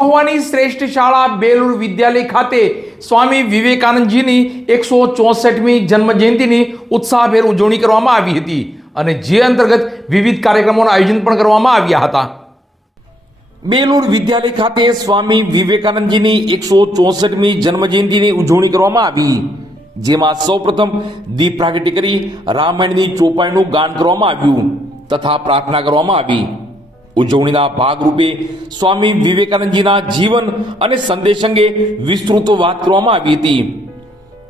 મહુવાની શ્રેષ્ઠ શાળા બેલુર વિદ્યાલય ખાતે સ્વામી વિવેકાનંદજીની એકસો ચોસઠમી જન્મજયંતિની ઉત્સાહભેર ઉજવણી કરવામાં આવી હતી અને જે અંતર્ગત વિવિધ કાર્યક્રમોના આયોજન પણ કરવામાં આવ્યા હતા. બેલુર વિદ્યાલય ખાતે સ્વામી વિવેકાનંદજીની એકસો ચોસઠમી જન્મજયંતિની ઉજવણી કરવામાં આવી. જેમાં સૌપ્રથમ દીપ પ્રાગટ્ય કરી રામાયણની ચોપાઈનું ગાન કરવામાં આવ્યું તથા પ્રાર્થના કરવામાં આવી. ઉજવણીના ભાગરૂપે સ્વામી વિવેકાનંદજીના જીવન અને સંદેશ અંગે વિસ્તૃત વાત કરવામાં આવી હતી.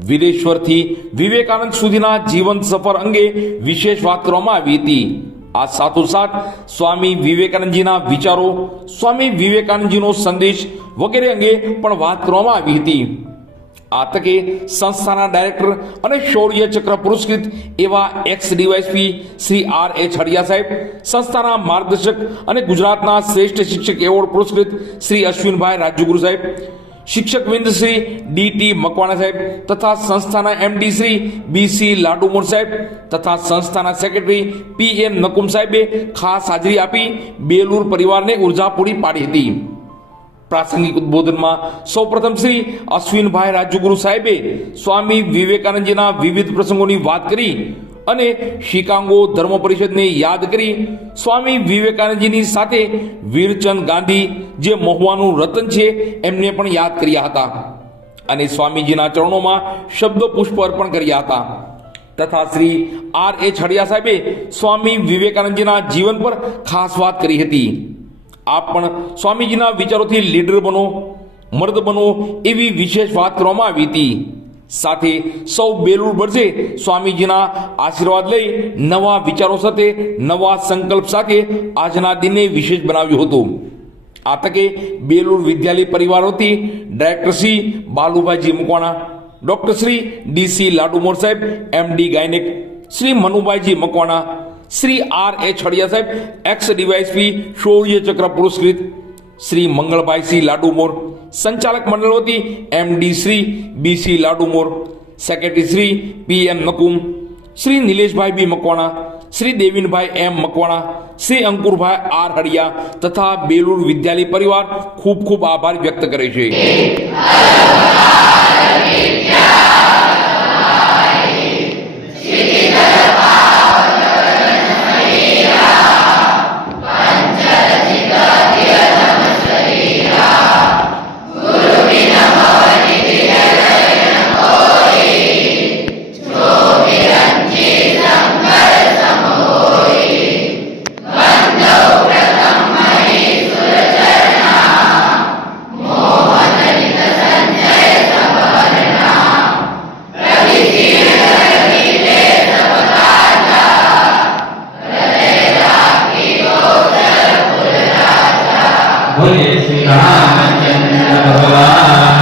વિરેશ્વરથી વિવેકાનંદ સુધીના જીવન સફર અંગે વિશેષ વાત કરવામાં આવી હતી. આ સાથોસાથ સ્વામી વિવેકાનંદજીના વિચારો, સ્વામી વિવેકાનંદજીનો સંદેશ વગેરે અંગે પણ વાત કરવામાં આવી હતી. આ તકે સંસ્થાના ડાયરેક્ટર અને શૌર્ય ચક્ર પુરસ્કૃત એવા ex DySP Shri R H Hadiya સાહેબ, સંસ્થાના માર્ગદર્શક અને ગુજરાતના શ્રેષ્ઠ શિક્ષક એવોર્ડ પુરસ્કૃત શ્રી અશ્વિનભાઈ રાજુગુરુ સાહેબ શિક્ષક વિંદ શ્રી ડી ટી મકવાણા સાહેબ તથા સંસ્થાના MD Shri B C Ladumor સાહેબ તથા સંસ્થાના સેક્રેટરી પી એમ નકુમ સાહેબે ખાસ હાજરી આપી બેલુર પરિવારને ઊર્જા પૂરી પાડી હતી. પ્રાસંગિક ઉદબોધનમાં સૌપ્રથમ શ્રી અશ્વિનભાઈ રાજ્યગુરુ સાહેબે સ્વામી વિવેકાનંદજીના વિવિધ પ્રસંગોની વાત કરી અને શિકાંગો ધર્મ પરિષદને યાદ કરી સ્વામી વિવેકાનંદજીની સાથે વીરચંદ ગાંધી જે મહુવાનું રતન છે એમને પણ યાદ કર્યા હતા અને સ્વામીજીના ચરણોમાં શબ્દ પુષ્પ અર્પણ કર્યા હતા. તથા શ્રી આર એ છડિયા સાહેબે સ્વામી વિવેકાનંદજીના જીવન પર ખાસ વાત કરી હતી. આપ પણ સ્વામીજીના વિચારોથી લીડર બનો, મર્દ બનો એવી વિશેષ વાત કરવામાં આવી હતી. સાથે સૌ બેલુર બરસે સ્વામીજીના આશીર્વાદ લઈ નવા વિચારો સાથે, નવા સંકલ્પ સાથે આજના દિનને વિશેષ બનાવ્યું હતું. આ તકે બેલુર વિદ્યાલય પરિવાર વતી director Shri Balubhaiji Mukwana, doctor Shri DC Ladumor સાહેબ MD gynaec, Shri Manubhaiji Makwana Shri R A Chhadiya સાહેબ એક્સ ડીવાયસપી શૌર્ય ચક્ર પુરસ્કૃત. શ્રી મંગળભાઈ સિંહ લાડુમોર, સંચાલક મંડળ વતી MD Shri B C Ladumor secretary Shri P M Nakum Shri Nileshbhai B Makwana, Shri Devinbhai M Makwana, Shri Ankurbhai R Hadiya તથા બેલુર વિદ્યાલય પરિવાર ખૂબ ખૂબ આભાર વ્યક્ત કરે છે. भुज श्री रामचंद्र भगवान